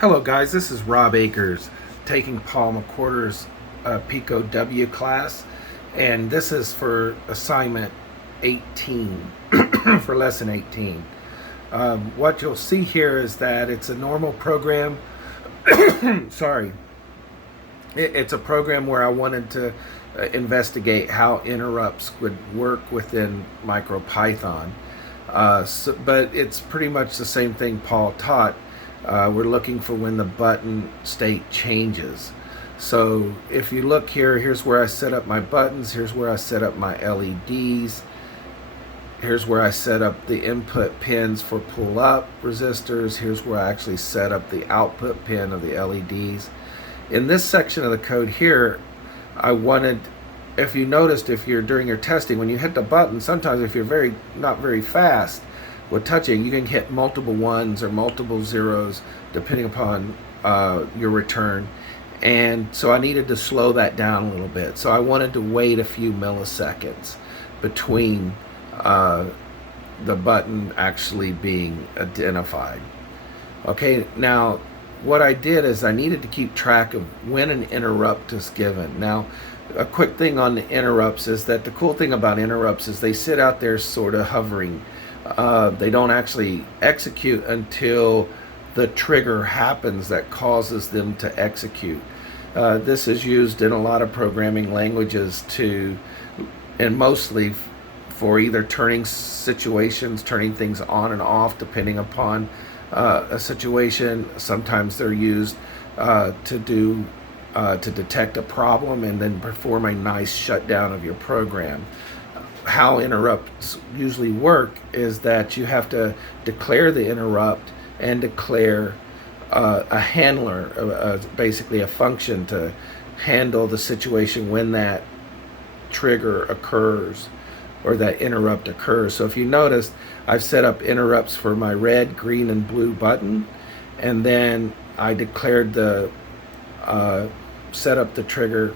Hello guys, this is Rob Akers taking Paul McWorther's Pico W class, and this is for assignment 18, for lesson 18. What you'll see here is that it's a normal program. Sorry. It's a program where I wanted to investigate how interrupts would work within MicroPython. But it's pretty much the same thing Paul taught. We're looking for when the button state changes. So if you look here, here's where I set up my buttons, here's where I set up my LEDs, here's where I set up the input pins for pull-up resistors, here's where I actually set up the output pin of the LEDs. In this section of the code here, I wanted, if you noticed, if you're during your testing, when you hit the button, sometimes if you're not very fast with touching, you can hit multiple ones or multiple zeros depending upon your return. And so I needed to slow that down a little bit. So I wanted to wait a few milliseconds between the button actually being identified. Okay, now what I did is I needed to keep track of when an interrupt is given. Now, a quick thing on the interrupts is that the cool thing about interrupts is they sit out there sort of hovering. They don't actually execute until the trigger happens that causes them to execute. This is used in a lot of programming languages and mostly for either turning situations, turning things on and off depending upon a situation. Sometimes they're used to detect a problem and then perform a nice shutdown of your program. How interrupts usually work is that you have to declare the interrupt and declare a handler, basically a function to handle the situation when that trigger occurs or that interrupt occurs. So if you notice, I've set up interrupts for my red, green, and blue button, and then I declared set up the trigger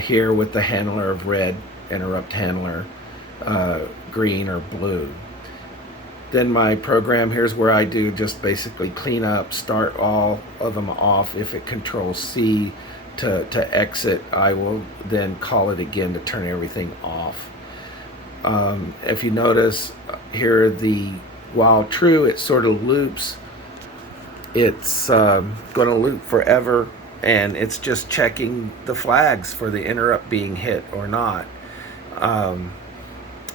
here with the handler of red, interrupt handler, green or blue. Then my program, here's where I do just basically clean up, start all of them off. If it controls C to exit, I will then call it again to turn everything off. If you notice here, while true, it sort of loops. It's going to loop forever, and it's just checking the flags for the interrupt being hit or not.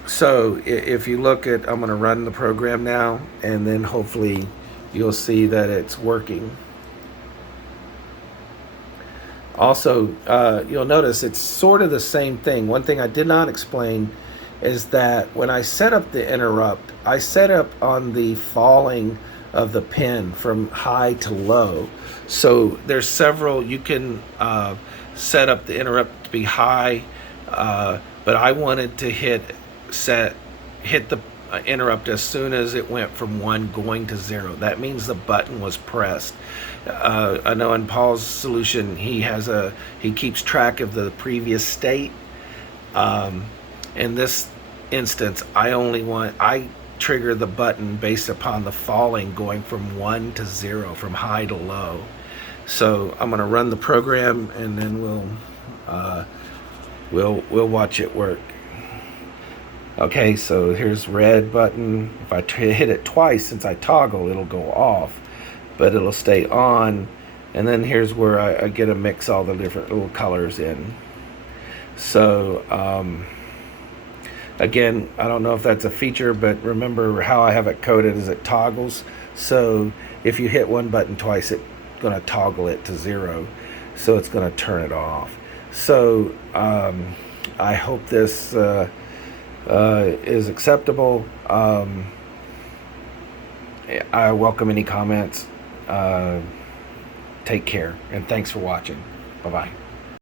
So if you look at, I'm going to run the program now, and then hopefully you'll see that it's working. Also, you'll notice it's sort of the same thing. One thing I did not explain is that when I set up the interrupt, I set up on the falling of the pin from high to low. So there's several, you can set up the interrupt to be high, but I wanted to hit the interrupt as soon as it went from 1 going to 0. That means the button was pressed. I know in Paul's solution he keeps track of the previous state. In this instance, I trigger the button based upon the falling going from 1 to 0, from high to low. So I'm going to run the program, and then we'll watch it work. Okay, so here's red button. If I hit it twice, since I toggle, it'll go off, but it'll stay on. And then here's where I get to mix all the different little colors in. So again, I don't know if that's a feature, but remember how I have it coded is it toggles. So if you hit one button twice, it's going to toggle it to 0. So it's going to turn it off. So I hope this is acceptable. I welcome any comments. Take care, and thanks for watching. Bye-bye.